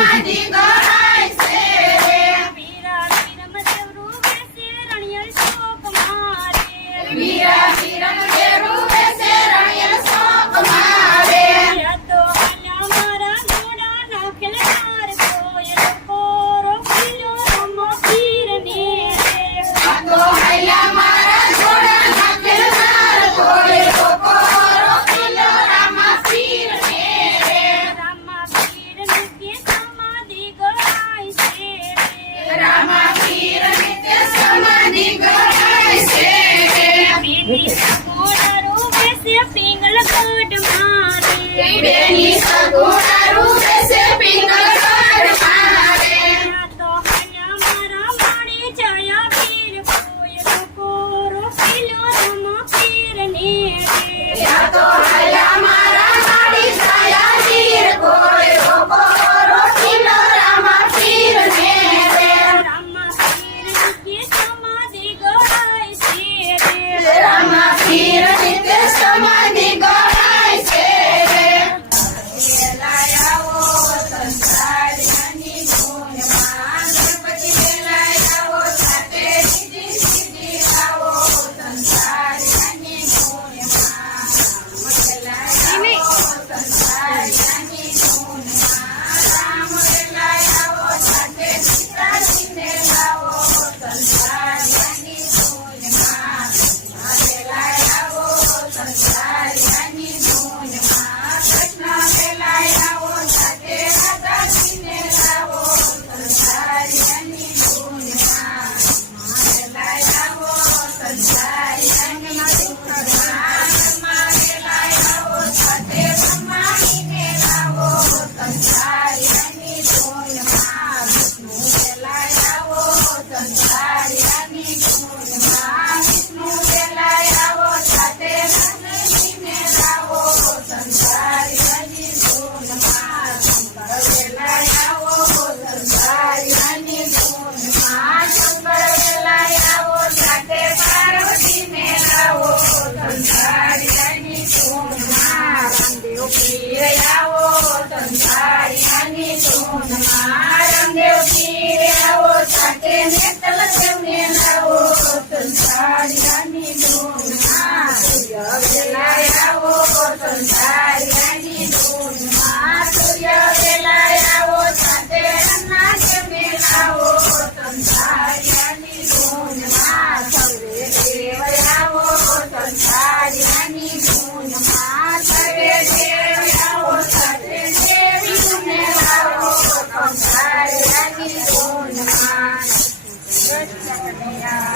સમાધિ ગણાય છે રે વીરા વીરમ દેવરું બેસે રણિયલ શોક મારે વીરા વીરમ દેવરું બેસે રણિયલ શોક મારે યા તો હાલ્યા મારા ઘોડા નાખેલ માર કોયલ કોરો કિલો રમો પીરને આ તો હાલ્યા મારા ઘોડા નાખેલ માર કોયલ કોરો કિલો રામા પીરને રે રામા પીરની કે સમાધિ ગણાય છે રામા પીર નિત્ય સમાધિ ગણાય છે બેની સગોડારું બેસે પિંગલ ગઢ મારે બેની સગુણારું બેસે પિંગલગઢ મારે યા તો હાલ્યા મારા માળે જયા પીર કોયલ કોરો કિલો રમો પીરને યા તો હાલ્યા મારા માડી છાયા તીર કોયલો કોરો કિલો રામા પીરને રે રામા પીરની કે સમાધિ ગણાય છે રામા પીર નિત્ય સમાધિ ગણાય છે વેલાયાઓ સંસારની ગુણમાં ગણપતિ વેલાયાઓ સાથે સિદ્ધિ સિદ્ધિ આવો સંસારની ગુણમાં વેલાયાઓ સંસારની ગુણમાં રામ વેલાયાઓ સાથે સીતાજીને લાવો સંસારની ગુણમાં વેલાયાઓ સંસારની ગુણમાં કૃષ્ણ વેલાયાઓ સાથે રાધાજીને લાવો સંસારની ગુણમાં વેલાયાઓ સંસારની ગુણમાં વેલાયાઓ સાથે બ્રહ્માજીને લાવો સંસારની ગુણમાં વિષ્ણુ વેલાયાઓ સંસારની ગુણમાં વિષ્ણુ વેલાયાઓ સાથે નંદજીને લાવો સંસારની ગુણમાં શંકર વેલાયાઓ સંસારની ગુણમાં શંકર વેલાયાઓ સાથે પાર્વતીને લાવો સંસારની ગુણમાં રામદેવ પીર આવો સંસારની ગુણમાં રામદેવ પીર આવો સાથે નેતલ દેવને લાવો સંસારની ગુણમાં સૂર્ય વેલાયાઓ સંસારની ગુણમાં સૂર્ય વેલાયાઓ સાથે રન્ના દેવને લાવો સંસારની ગુણમાં સર્વે દેવ આવો સંસારની ગુણમાં સર્વે દેવ આવો સાથે દેવીને લાવો સંસારની ગુણમાં કૃષ્ણ કનૈયા